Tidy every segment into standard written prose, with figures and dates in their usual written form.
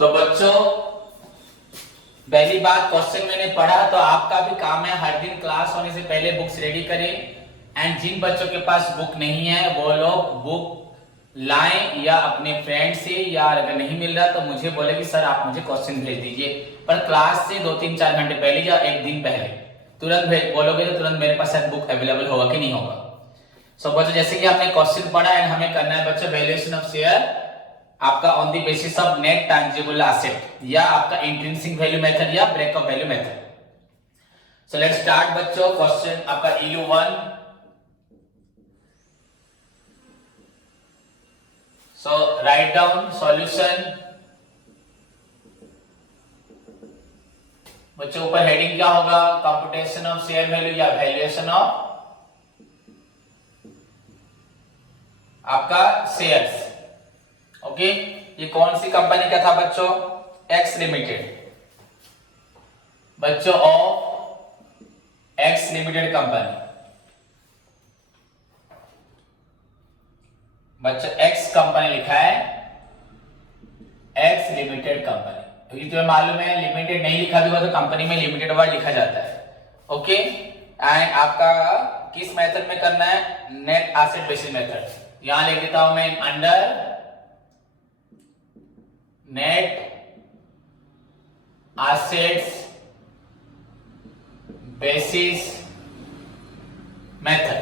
तो बच्चों पहली बात क्वेश्चन मैंने पढ़ा, तो आपका भी काम है हर दिन क्लास होने से पहले बुक्स रेडी करें। एंड जिन बच्चों के पास बुक नहीं है वो लोग बुक लाएं या अपने फ्रेंड से, या अगर नहीं मिल रहा तो मुझे बोले कि सर आप मुझे क्वेश्चन भेज दीजिए, पर क्लास से 2-3-4 घंटे पहले या एक दिन पहले तुरंत भेज बोलोगे तो तुरंत मेरे पास बुक अवेलेबल होगा कि नहीं होगा। सो बच्चों जैसे कि आपने क्वेश्चन पढ़ा एंड हमें करना है बच्चों वैल्यूएशन ऑफ शेयर आपका on the basis of net tangible asset, या आपका इंट्रिंसिक वैल्यू मेथड या breakup value method. So let's start बच्चों। क्वेश्चन आपका EU1। सो राइट डाउन सॉल्यूशन। बच्चों ऊपर हेडिंग क्या होगा? कंप्यूटेशन ऑफ शेयर वैल्यू या वैल्यूएशन ऑफ आपका शेयर्स। ओके, ये कौन सी कंपनी का था बच्चों? X limited. बच्चों ऑफ एक्स लिमिटेड कंपनी। बच्चों एक्स कंपनी लिखा है, एक्स लिमिटेड कंपनी, क्योंकि तुम्हें मालूम है लिमिटेड नहीं लिखा भी हुआ तो कंपनी में लिमिटेड वर्ड लिखा जाता है। ओके, एंड आपका किस मेथड में करना है? Net asset basis method. यहां लिख देता हूं मैं under net assets basis method,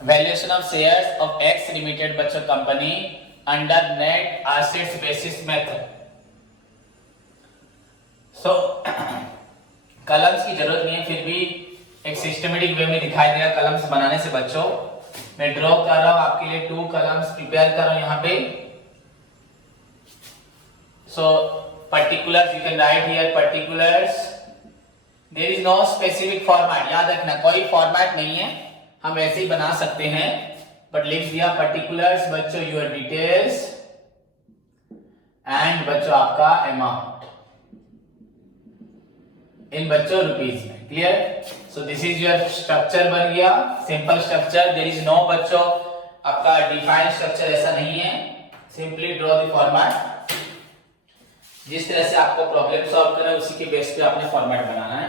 valuation of shares of X limited बच्चों company under net assets basis method. So columns की जरूरत नहीं है, फिर भी एक सिस्टमेटिक वे में दिखाई देगा कलम्स बनाने से। बच्चों मैं ड्रॉ कर रहा हूं आपके लिए 2 कलम्स प्रिपेयर कर रहा हूं यहां पे। So particulars you can write here particulars. There is no specific format. याद रखना कोई फॉर्मेट नहीं है, हम ऐसे ही बना सकते हैं, बट लिख दिया particulars बच्चों your details and बच्चों आपका अमाउंट इन बच्चों रुपीज में। Clear? So this is your structure बन गया, simple structure. There is no बच्चों आपका डिफाइंड स्ट्रक्चर, ऐसा नहीं है। Simply draw the format. जिस तरह से आपको प्रॉब्लम सॉल्व करना है उसी के बेस पे आपने फॉर्मेट बनाना है।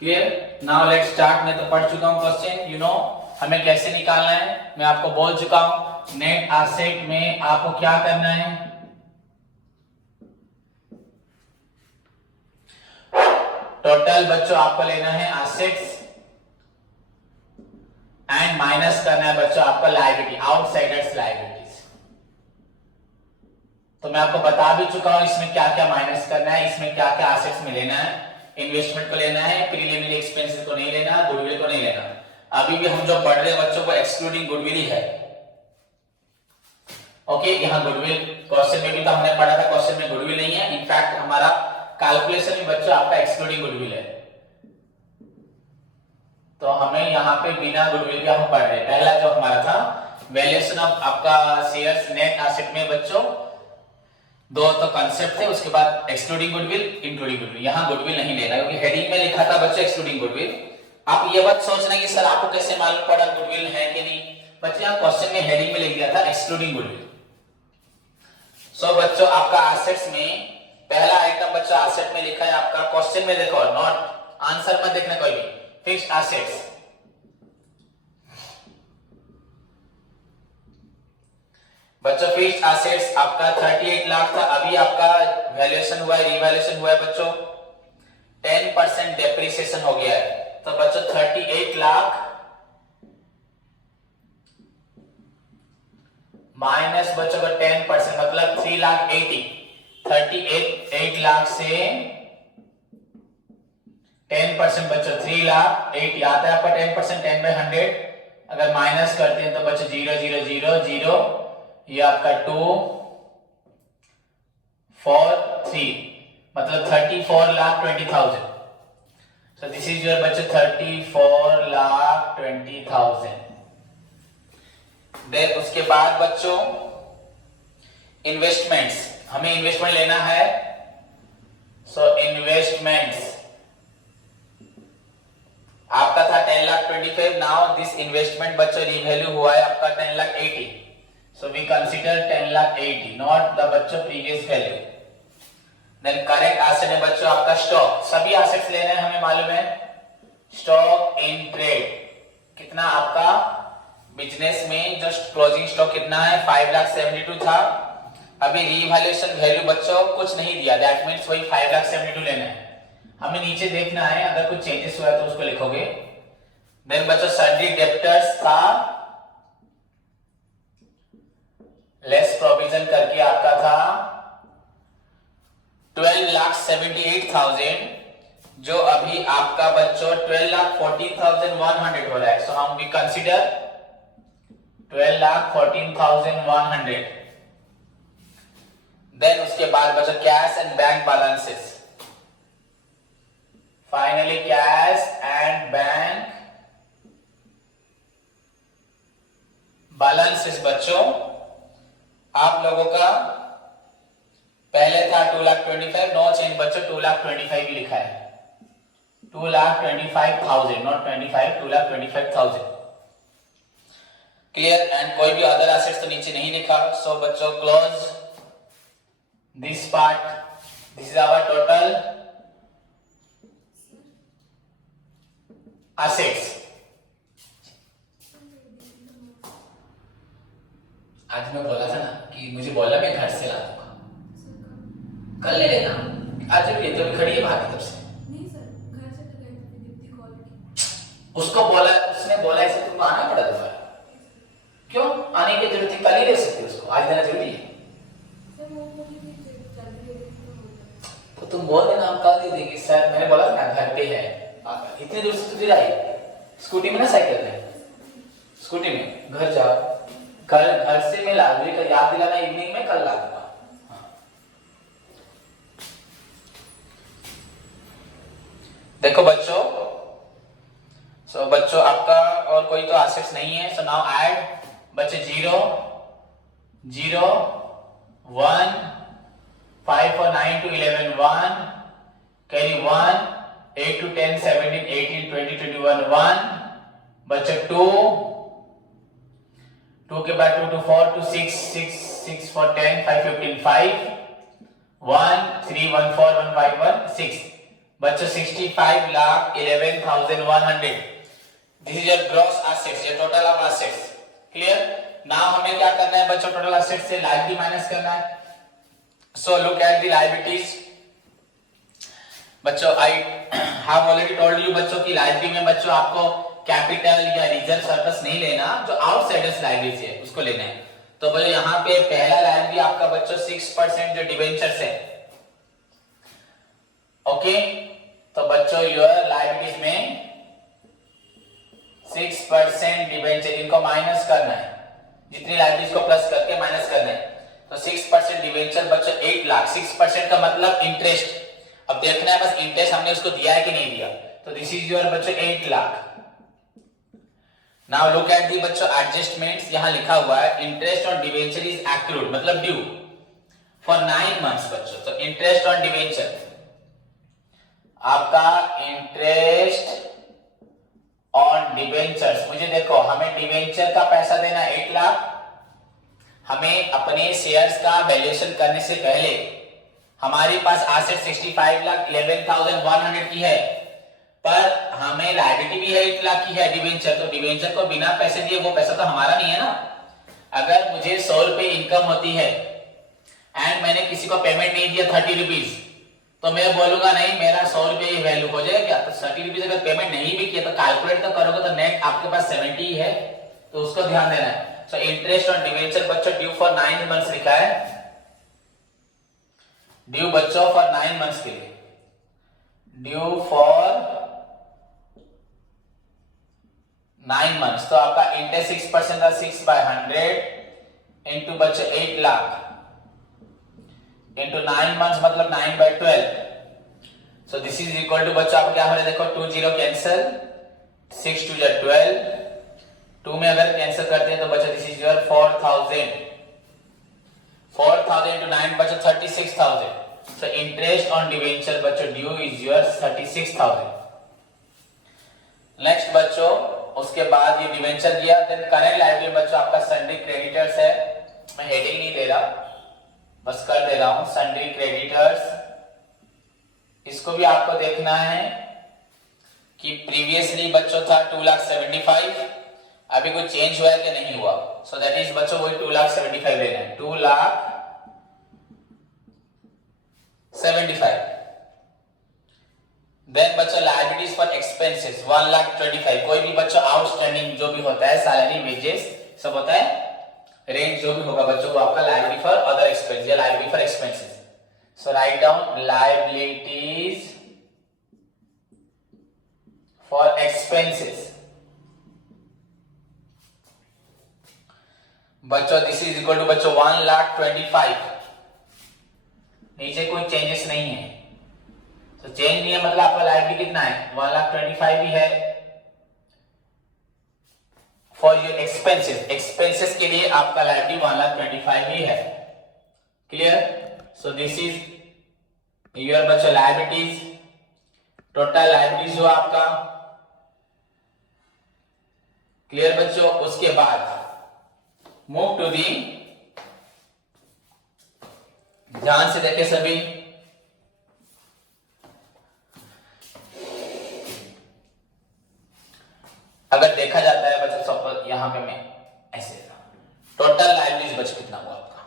क्लियर? Now let's start. मैं तो पढ़ चुका हूं क्वेश्चन, यू नो हमें कैसे निकालना है, मैं आपको बोल चुका हूं। नेट एसेट में आपको क्या करना है? टोटल बच्चों आपको लेना है एसेट्स एंड माइनस करना है बच्चों आपका लायबिलिटी, आउटसाइडर्स लायबिलिटीज। तो मैं आपको बता भी चुका हूं इसमें क्या क्या माइनस करना है, इसमें क्या क्या एसेट्स में लेना है। इन्वेस्टमेंट को लेना है, प्रीलिमिनरी एक्सपेंसेस को नहीं लेना, गुडविल को नहीं लेना। अभी भी हम जो पढ़ रहे हैं बच्चों को एक्सक्लूडिंग गुडविल ही है। ओके, यहां गुडविल क्वेश्चन में भी तो हमने पढ़ा था, क्वेश्चन में गुडविल नहीं है। इनफैक्ट हमारा कैलकुलेशन में बच्चों आपका एक्सक्लूडिंग गुडविल है, तो हमें यहाँ पे बिना गुडविल के हम पढ़ रहे हैं। पहला जो हमारा था वैल्यूएशन ऑफ आपका शेयर्स नेट एसेट में बच्चों दो तो कांसेप्ट थे, उसके बाद एक्सक्लूडिंग गुडविल, इंक्लूडिंग गुडविल। यहां गुडविल नहीं लेना क्योंकि हेडिंग में लिखा था बच्चों एक्सक्लूडिंग गुडविल। आप ये बात सोचना कि सर आपको कैसे मालूम पड़ा गुडविल है कि नहीं? बच्चों यहां क्वेश्चन में हेडिंग में लिख दिया था एक्सक्लूडिंग गुडविल। सो बच्चों आपका एसेट्स में पहला आइटम बच्चों एसेट में लिखा है आपका, क्वेश्चन में देखो, नॉट आंसर मत देखना कोई भी। फिक्स्ड एसेट्स बच्चों, फिक्स्ड एसेट्स आपका 38 लाख था। अभी आपका वैल्यूएशन हुआ है, रिवैल्यूएशन हुआ है बच्चों, 10% डेप्रिसिएशन हो गया है। तो बच्चों 38 लाख माइनस बच्चों का 10% मतलब 3,80,000। 38 लाख से 10% बच्चों 3,80,000 आता है आपका 10%, 10/100। अगर माइनस करते हैं तो बच्चों 0 0 0 0, ये आपका 2 4 3 मतलब 34,20,000। So this is your बच्चों 34,20,000। देन उसके बाद बच्चों इन्वेस्टमेंट्स, हमें इन्वेस्टमेंट लेना है। सो इन्वेस्टमेंट्स आपका था 10,25,000। नाउ दिस इन्वेस्टमेंट बच्चों रिवैल्यू हुआ है आपका 10,80,000। So we consider 10,80,000 not the बच्चों previous value। Then current asset में बच्चों आपका स्टॉक, सभी एसेट्स लेने हैं हमें मालूम है। स्टॉक इन ट्रेड कितना आपका बिजनेस में जो क्लोजिंग स्टॉक कितना है 5,72,000 था। अभी रीवैल्यूएशन वैल्यू बच्चों कुछ नहीं दिया, दैट मींस वही 5,72,000 लेना है। हमें नीचे देखना है, अगर कुछ चेंजेस हुआ है तो उसको लिखोगे। देन बच्चों सन्ड्री डेब्टर्स का लेस प्रोविजन करके आपका था 12,78,000, जो अभी आपका बच्चों 12,14,100 हो रहा है। सो हम वी कंसीडर 12,14,100। देन उसके बाद बच्चों cash and bank balances, finally cash and bank balances बच्चों आप लोगों का पहले था 2,25,000, नो चेंज बच्चों 2,25,000 ही लिखा है। 2,25,000 नॉट 25, 2,25,000 क्लियर। एंड कोई भी अदर एसेट्स तो नीचे नहीं लिखा। सो बच्चों close this part, this is our total assets. आज मैं बोला था ना कि मुझे बोला मैं घर से ला दूंगा, कल ले लेना। आज ये तो खड़ी है बाहर की तरफ से। नहीं सर, घर से तो गए थे, दीप्ति कॉल की। उसको बोला, उसने बोला ऐसे तुमको आना पड़ा दोबारा। क्यों आने की जरूरत है, कल ही ले सकते हो उसको, आज देना जरूरी है। सर वो मुझे भी जल्दी दे देंगे तो तुम बोल देना हम कल दे देंगे। सर मैंने बोला ना घर पे है, इतनी दूर से तो फिर आई स्कूटी में ना साइकिल में, स्कूटी में घर जाओ। कल घर से मैं ला दूंगी, कल याद दिलाना इवनिंग में, कल ला दूंगा। देखो बच्चों, सो बच्चों आपका और कोई तो एसेट्स नहीं है। सो नाउ ऐड बच्चे 0 0 1 5 और 9 to 11 1 कैरी 1 8 to 10 17 18 20 21 1 बच्चे 2 2 के बाद 2 to 4 to 6 6 6 for 10 5 15 5 1 3 1 4 1 5 1 6 बच्चों 65,11,100। This is your gross assets, ये total of assets. Clear. Now हमें क्या करना है बच्चों, टोटल एसेट्स से लायबिलिटी माइनस करना है। So look at the liabilities बच्चों। I have already told you बच्चों की लायबिलिटी में बच्चों आपको कैपिटल या रिजर्व सरप्लस नहीं लेना, जो आउटसाइडर्स लायबिलिटी है उसको लेना है। तो बोले यहाँ पे पहला लायबिलिटी आपका बच्चों 6% जो डिबेंचर्स है। ओके तो बच्चों योर लायबिलिटीज में 6% डिबेंचर, इनको माइनस करना है, जितनी लायबिलिटीज को प्लस करके माइनस करना है। तो 6% डिबेंचर बच्चों 8 लाख। 6% का मतलब इंटरेस्ट। अब देखना है बस इंटरेस्ट हमने उसको दिया है कि नहीं दिया। तो दिस इज योर बच्चों 8 lakh. Now look at the बच्चों एडजस्टमेंट्स, यहां लिखा हुआ है interest on debenture is accrued मतलब ड्यू फॉर 9 मंथ्स बच्चों। तो इंटरेस्ट ऑन डिबेंचर आपका इंटरेस्ट ऑन डिबेंचर्स, मुझे देखो हमें डिबेंचर का पैसा देना 8 लाख। हमें अपने शेयर्स का वैल्यूएशन करने से पहले हमारे पास एसेट 65,11,100 की है, पर हमें लायबिलिटी भी है 8 लाख की है डिबेंचर। तो डिबेंचर को बिना पैसे दिए, वो पैसा तो हमारा नहीं है ना। अगर मुझे 100 रुपए इनकम होती है एंड मैंने किसी को पेमेंट नहीं दिया 30 रुपीज, तो मैं बोलूंगा नहीं मेरा 100 रुपए ही वैल्यू हो जाएगा क्या। तो 30 रुपीज अगर पेमेंट नहीं भी किया तो कैलकुलेट तो करोगे तो नेट आपके पास 70 ही है, तो उसको ध्यान देना है। सो इंटरेस्ट ऑन डिबेंचर बच्चों ड्यू फॉर 9 मंथ्स लिखा है, ड्यू बच्चों फॉर 9 मंथ्स के लिए, ड्यू फॉर 9 मंथ्स। तो आपका इंटरेस्ट 6% था 6/100 इंटू बच्चों 8 लाख इंटू 9 मंथ्स मतलब 9/12। So this is equal to बच्चों आपको क्या हो रहा है, देखो 2 0 कैंसिल, 6 2 12, 2 में अगर कैंसिल करते हैं तो बच्चों दिस इज योर 4,000 into 9 बच्चों 36,000। सो इंटरेस्ट ऑन डिबेंचर बच्चों ड्यू इज योर 36,000। नेक्स्ट बच्चों उसके बाद ये डिबेंचर दिया। देन करंट लायबिलिटी बच्चों आपका सन्ड्री क्रेडिटर्स है, मैं हेडिंग नहीं दे रहा बस कर दे रहा हूं। सन्ड्री क्रेडिटर्स इसको भी आपको देखना है कि प्रीवियसली बच्चों था 2,75,000, अभी कोई चेंज हुआ है कि नहीं हुआ। सो दैट इज बच्चों वही 2,75,000 लेना है, 2,75,000। देन बच्चों लायबिलिटीज फॉर एक्सपेंसेस 1,25,000। कोई भी बच्चों आउटस्टैंडिंग जो भी होता है, सैलरी, वेजेस सब होता है, रेंट जो भी होगा बच्चों वो आपका लायबिलिटी फॉर अदर एक्सपेंस या liability for expenses. So write down liabilities for expenses बच्चों दिस इज इक्वल टू बच्चों 1,25,000। नीचे कोई चेंजेस नहीं है, तो चेंज नहीं है मतलब आपका लायबिलिटी कितना है 1,25,000 ही है। फॉर योर एक्सपेंसेस, एक्सपेंसेस के लिए आपका लायबिलिटी 1,25,000 ही है। Clear? So this is your बच्चों लायबिलिटीज, टोटल लायबिलिटीज जो आपका। क्लियर बच्चों? उसके बाद मूव टू दी, ध्यान से देखें सभी, अगर देखा जाता है बच्चों सपोज यहां पे मैं ऐसे, टोटल लायबिलिटीज बच्चों कितना हुआ आपका,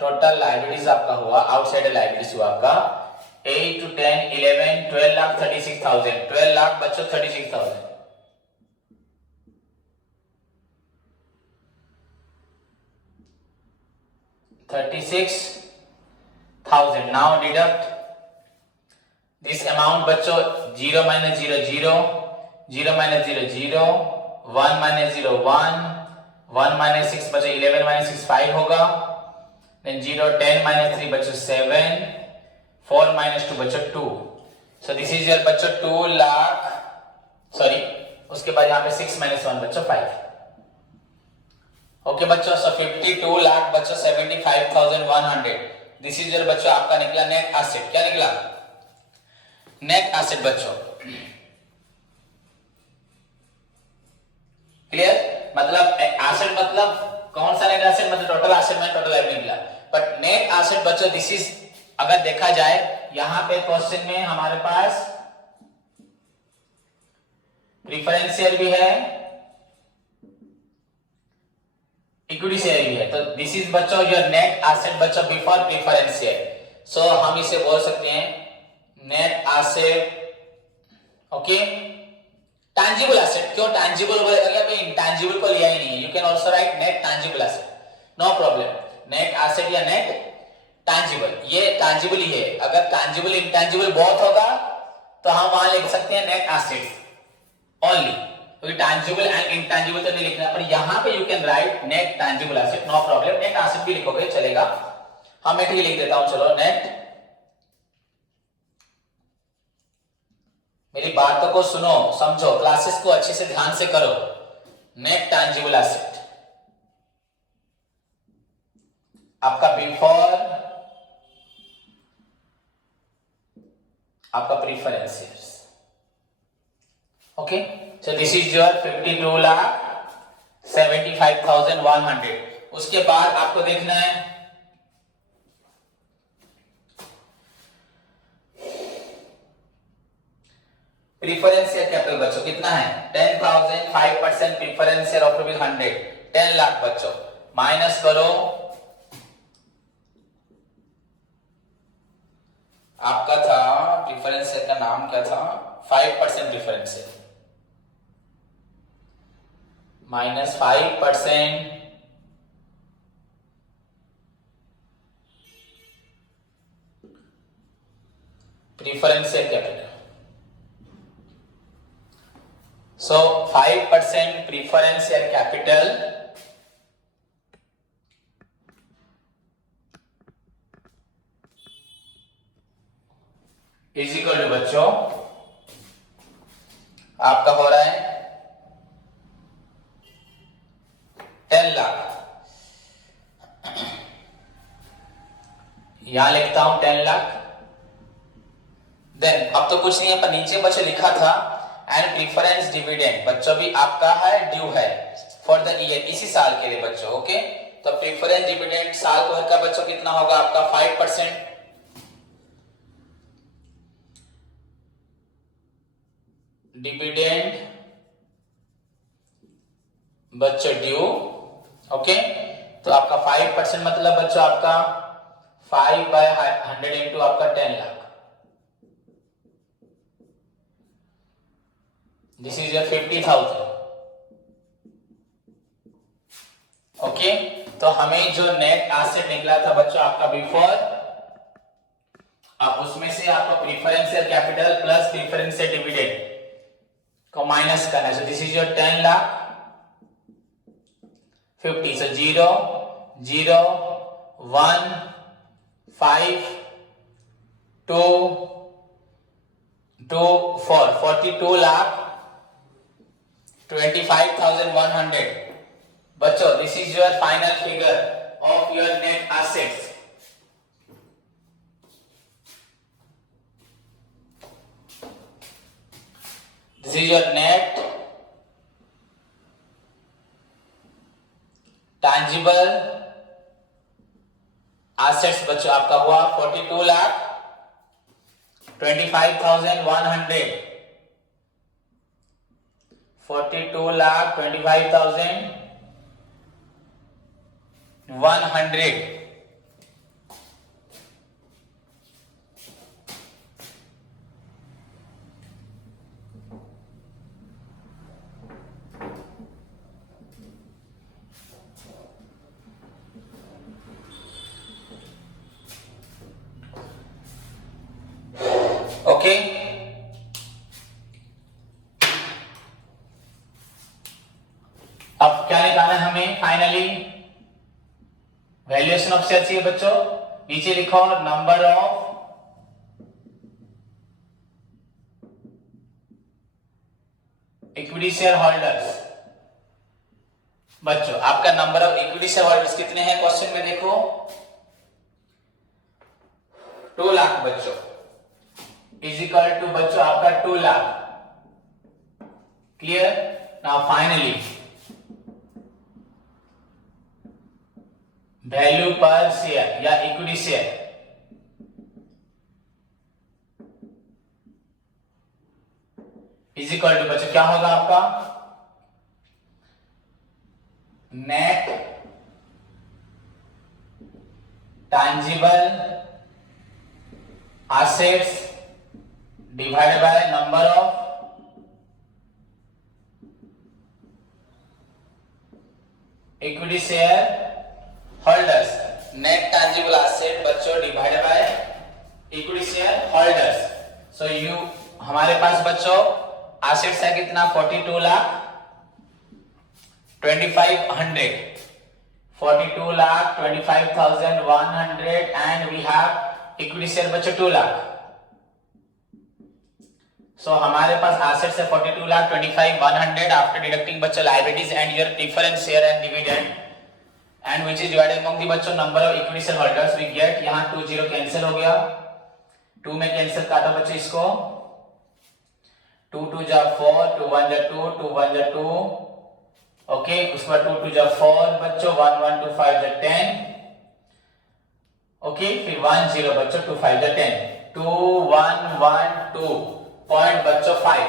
टोटल लायबिलिटीज आपका हुआ, आउटसाइड लायबिलिटीज हुआ आपका 8 to 10 11 12 लाख 36,000, 12 लाख बच्चों 36,000। 36,000। now deduct this amount बच्चों 0 minus 0 0, 0 minus 0 0, 1 minus 0 1, 1 minus 6 बच्चों 11 minus 6 5 होगा, then 0 10 minus 3 बच्चों 7, 4 minus 2 बच्चों 2। so this is your बच्चों 2 लाख, सॉरी उसके बाद यहाँ पे 6 minus 1 बच्चों 5। ओके बच्चों, सो 52 लाख बच्चों 75,100। दिस इज योर बच्चों आपका निकला नेट एसेट। क्या निकला? नेट एसेट बच्चों। क्लियर? मतलब एसेट मतलब कौन सा नेट एसेट, मतलब टोटल एसेट में टोटल लायबिलिटी निकला, बट नेट एसेट बच्चों दिस इज, अगर देखा जाए यहां पे क्वेश्चन में हमारे पास प्रीफरेंस शेयर भी है, इक्विटी शेयर भी है, तो दिस इज बच्चों योर नेट एसेट बच्चों बिफोर प्रीफरेंस शेयर। सो हम इसे बोल सकते हैं net asset. Okay, tangible asset. क्यों टैंजिबल बोलेगा? क्या भाई इंटैंजिबल को लिया ही नहीं है, you can also write net tangible asset, no problem. Net asset या नेट टैंजिबल, ये टैंजिबल ही है। अगर टैंजिबल इंटैंजिबल बहुत होगा तो हम वहां लिख सकते हैं नेट एसेट ओनली, क्योंकि टैंजिबल एंड इंटैंजिबल तो नहीं लिखना, पर यहां पे you can write net tangible asset, no problem. Net asset भी लिखोगे चलेगा, हम मैं ठीक लिख देता हूं, चलो नेट। मेरी बातों को सुनो, समझो, क्लासेस को अच्छे से ध्यान से करो। नेट टैंजिबल एसेट आपका बिफोर आपका preference shares. Okay, so this is your 52,75,100। उसके बाद आपको देखना है प्रीफरेंस शेयर कैपिटल बच्चों कितना है 10,000, 5% प्रीफरेंस शेयर ऑफ ₹100, 10 लाख बच्चों, माइनस करो आपका था प्रीफरेंस शेयर का नाम क्या था, 5% preference share minus 5% preference share capital. So 5% preference share capital is equal to बच्चों आपका हो रहा है 10 लाख। यहां लिखता हूं 10 लाख। देन अब तो कुछ नहीं है, पर नीचे बच्चों लिखा था एंड प्रीफरेंस डिविडेंड बच्चों भी आपका है ड्यू है फॉर द ईयर, इसी साल के लिए बच्चों। ओके, तो प्रीफरेंस डिविडेंड साल भर का बच्चों कितना होगा आपका 5%। डिविडेंड बच्चों ड्यू, ओके, तो आपका 5% मतलब बच्चों आपका 5/100 इंटू आपका 10 lakh. This is your 50,000, okay. तो हमें जो नेट एसेट निकला था बच्चों आपका बिफोर, अब उसमें से आपको प्रीफरेंशियल कैपिटल प्लस प्रीफरेंशियल डिविडेंड को माइनस करना है। सो this is your 10 lakh 50, so 0 0 1 5 2 2 4 42 lakh 25,100 बच्चों, this is your final figure of your net assets. This is your net tangible assets बच्चों आपका हुआ 42 लाख 25,100, 42 लाख 25,100। ओके, अब क्या निकालना है हमें फाइनली? वैल्यूएशन ऑफ शेयर चाहिए बच्चों। नीचे लिखो number of equity share holders. बच्चों आपका number of equity share holders कितने हैं क्वेश्चन में देखो, 2 लाख बच्चों, इज इक्वल टू बच्चों आपका 2 lakh. Clear? Now finally value पर शेयर या equity share is equal to बच्चों क्या होगा आपका net tangible assets divided by number of equity share holders. Net tangible asset बच्चों divided by equity share holders. So you हमारे पास बच्चों एसेट्स है कितना 42 lakh 2500, 42 lakh 25,100 and we have equity share बच्चों 2 लाख। सो हमारे पास assets है 42 lakh 25,100 after deducting बच्चों liabilities and your preference share and dividend and which is divided among the बच्चों number of equity share holders we get। यहाँ 2 0 cancel हो गया, 2 में cancel काटो बच्चों इसको, 2 2 जा 4, 2 1 जा 2, 2 1 जा 2, ओके। उसके बाद 2 2 जा 4 बच्चों, 1 1 2 5 जा 10, ओके। फिर 1 0 बच्चों 2 5 जा 10, 2 1 1 2 पॉइंट बच्चों 5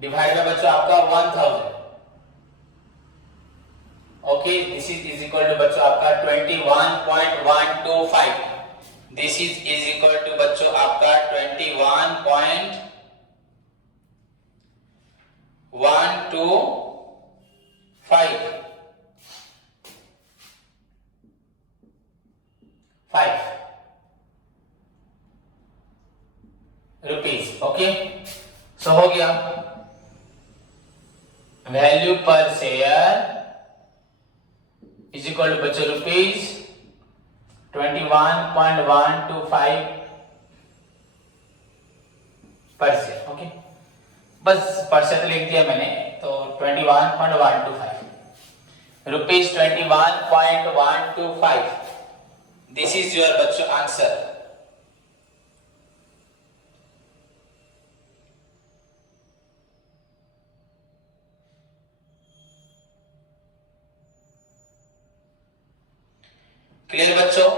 डिवाइड बाय बच्चों आपका 1000, okay. This is equal to बच्चों आपका 21.125। दिस इज इक्वल टू बच्चों आपका 21.125 रुपीज, ओके। सो हो गया वैल्यू पर शेयर इज इक्वल टू बच्चों रुपीज 21.125 पर शेयर, ओके। बस पर शेयर लिख दिया मैंने, तो 21.125 रुपीज 21.125। दिस इज योर बच्चों आंसर। क्लियर बच्चों?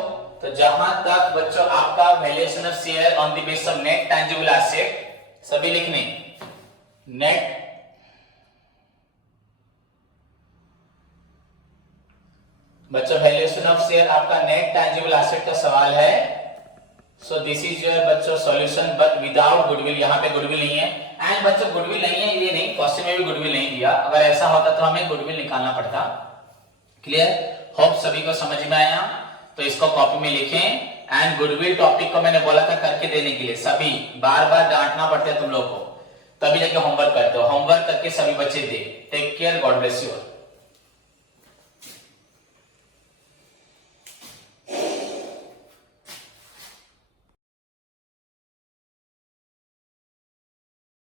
तो जहां तक बच्चों आपका valuation of share on the base of net tangible asset, सभी लिखने नेट बच्चों वैल्यूएशन ऑफ शेयर आपका नेट टैंजिबल एसेट का सवाल है। सो दिस इज योर बच्चों सॉल्यूशन, बट विदाउट गुडविल। यहाँ पे गुडविल नहीं है एंड बच्चों गुडविल नहीं है, ये नहीं, क्वेश्चन में भी गुडविल नहीं दिया। अगर ऐसा होता तो हमें गुडविल निकालना पड़ता। क्लियर? होप सभी को समझ में आया। तो इसको कॉपी में लिखें। एंड गुडविल टॉपिक को मैंने बोला था करके देने के लिए, सभी बार बार डांटना पड़ता है तुम लोग को, तभी जाके होमवर्क करते हो। होमवर्क करके सभी बच्चे दे। Take care, God bless you.